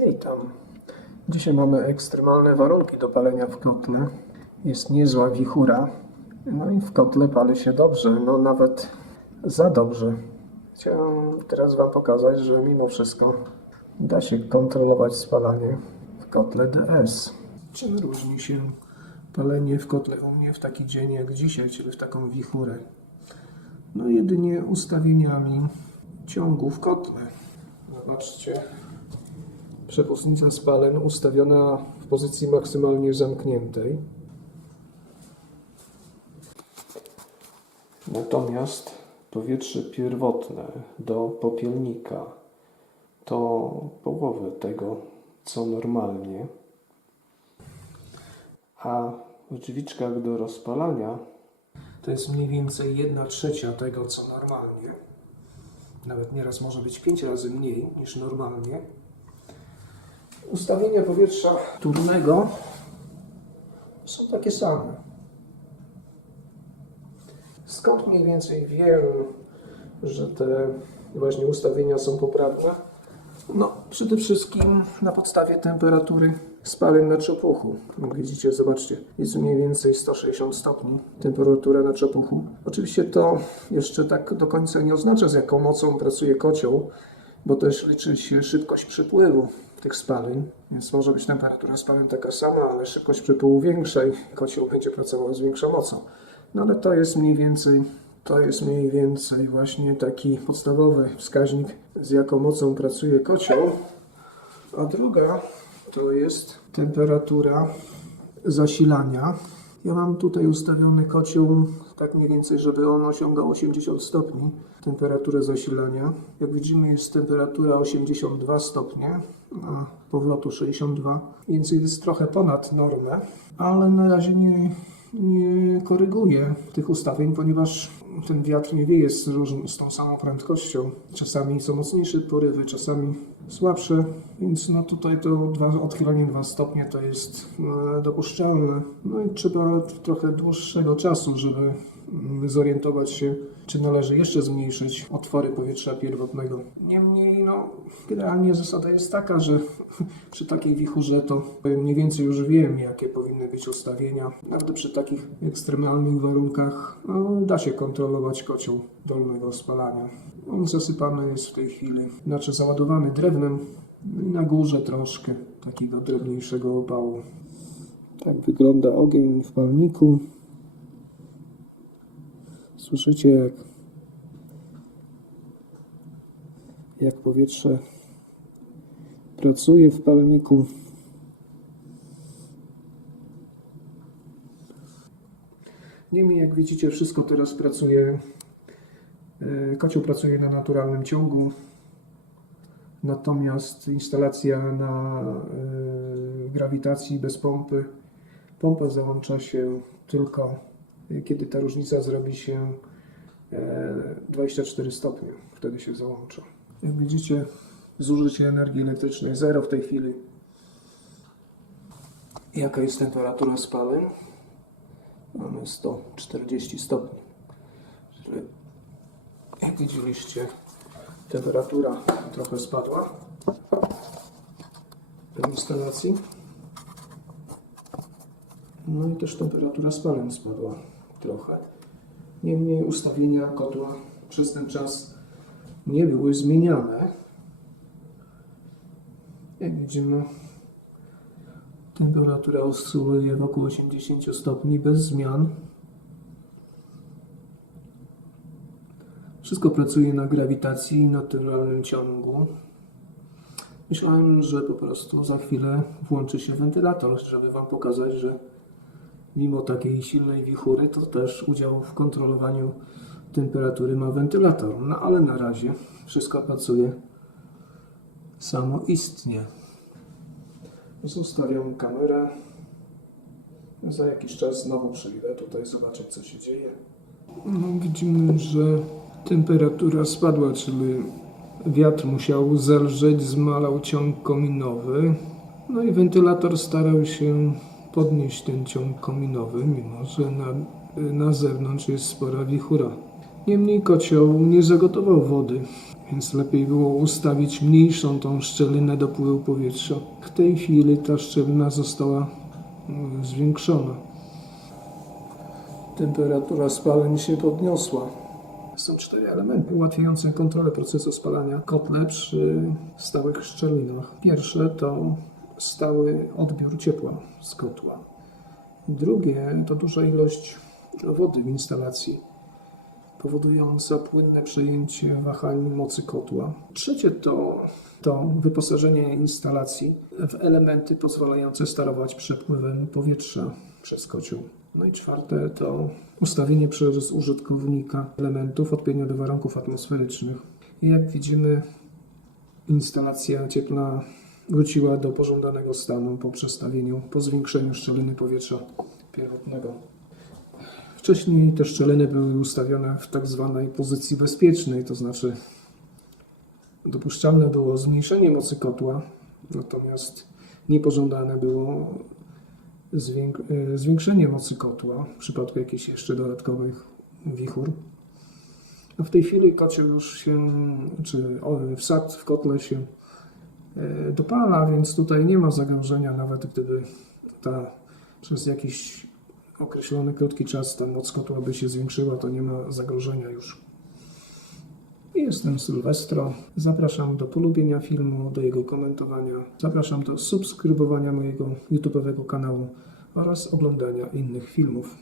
Witam. Dzisiaj mamy ekstremalne warunki do palenia w kotle. Jest niezła wichura. No i w kotle pali się dobrze, no nawet za dobrze. Chciałem teraz Wam pokazać, że mimo wszystko da się kontrolować spalanie w kotle DS. Czym różni się palenie w kotle u mnie w taki dzień jak dzisiaj, czyli w taką wichurę? No jedynie ustawieniami ciągu w kotle. Zobaczcie. Przepustnica spalen ustawiona w pozycji maksymalnie zamkniętej. Natomiast powietrze pierwotne do popielnika to połowę tego, co normalnie. A w drzwiczkach do rozpalania to jest mniej więcej 1/3 tego, co normalnie. Nawet nieraz może być 5 razy mniej niż normalnie. Ustawienia powietrza wtórnego są takie same. Skąd mniej więcej wiem, że te właśnie ustawienia są poprawne? No, przede wszystkim na podstawie temperatury spalin na czopuchu. Jak widzicie, zobaczcie, jest mniej więcej 160 stopni temperatura na czopuchu. Oczywiście to jeszcze tak do końca nie oznacza, z jaką mocą pracuje kocioł, bo też liczy się szybkość przepływu tych spalin, więc może być temperatura spalin taka sama, ale szybkość przepływu większa i kocioł będzie pracował z większą mocą. No ale to jest mniej więcej właśnie taki podstawowy wskaźnik, z jaką mocą pracuje kocioł. A druga to jest temperatura zasilania. Ja mam tutaj ustawiony kocioł tak mniej więcej, żeby on osiągał 80 stopni, temperaturę zasilania. Jak widzimy, jest temperatura 82 stopnie, a powrotu 62, więc jest trochę ponad normę, ale na razie nie koryguję tych ustawień, ponieważ ten wiatr nie wieje z tą samą prędkością. Czasami są mocniejsze porywy, czasami słabsze, więc no tutaj to odchylenie 2 stopnie to jest dopuszczalne. No i trzeba trochę dłuższego czasu, żeby zorientować się, czy należy jeszcze zmniejszyć otwory powietrza pierwotnego. Niemniej, no, generalnie zasada jest taka, że przy takiej wichurze to mniej więcej już wiem, jakie powinny być ustawienia. Nawet przy takich ekstremalnych warunkach da się kontrolować kocioł dolnego spalania. On zasypany jest w tej chwili, znaczy załadowany drewnem i na górze troszkę takiego drobniejszego opału. Tak wygląda ogień w palniku. Słyszycie, jak powietrze pracuje w palniku. Niemniej, jak widzicie, wszystko teraz pracuje. Kocioł pracuje na naturalnym ciągu, natomiast instalacja na grawitacji bez pompy. Pompa załącza się tylko, kiedy ta różnica zrobi się 24 stopnie. Wtedy się załącza. Jak widzicie, zużycie energii elektrycznej 0 w tej chwili. Jaka jest temperatura spalin? Mamy 140 stopni. Czyli jak widzieliście, temperatura trochę spadła w instalacji. No i też temperatura spalin spadła trochę. Niemniej ustawienia kotła przez ten czas nie były zmieniane. Jak widzimy, temperatura oscyluje wokół 80 stopni bez zmian. Wszystko pracuje na grawitacji i naturalnym ciągu. Myślałem, że po prostu za chwilę włączy się wentylator, żeby Wam pokazać, że mimo takiej silnej wichury to też udział w kontrolowaniu temperatury ma wentylator. No ale na razie wszystko pracuje samoistnie. Zostawiam kamerę. Za jakiś czas znowu przyjdę tutaj zobaczyć, co się dzieje. No, widzimy, że temperatura spadła, czyli wiatr musiał zelżeć, zmalał ciąg kominowy. No i wentylator starał się podnieść ten ciąg kominowy, mimo że na zewnątrz jest spora wichura. Niemniej kocioł nie zagotował wody. Więc lepiej było ustawić mniejszą tą szczelinę dopływu powietrza. W tej chwili ta szczelina została zwiększona. Temperatura spalin się podniosła. Są 4 elementy ułatwiające kontrolę procesu spalania w kotle przy stałych szczelinach. Pierwsze to stały odbiór ciepła z kotła. Drugie to duża ilość wody w instalacji, powodująca płynne przejęcie wahań mocy kotła. Trzecie to wyposażenie instalacji w elementy pozwalające sterować przepływem powietrza przez kocioł. No i czwarte to ustawienie przez użytkownika elementów odpowiednio do warunków atmosferycznych. I jak widzimy, instalacja cieplna wróciła do pożądanego stanu po zwiększeniu szczeliny powietrza pierwotnego. Wcześniej te szczeliny były ustawione w tak zwanej pozycji bezpiecznej, to znaczy dopuszczalne było zmniejszenie mocy kotła, natomiast niepożądane było zwiększenie mocy kotła w przypadku jakichś jeszcze dodatkowych wichur. A w tej chwili kocioł już się, czy wsad w kotle się dopala, więc tutaj nie ma zagrożenia, nawet gdyby przez jakiś określony krótki czas ta moc kotła by się zwiększyła, to nie ma zagrożenia już. Jestem Sylwestro. Zapraszam do polubienia filmu, do jego komentowania. Zapraszam do subskrybowania mojego YouTube'owego kanału oraz oglądania innych filmów.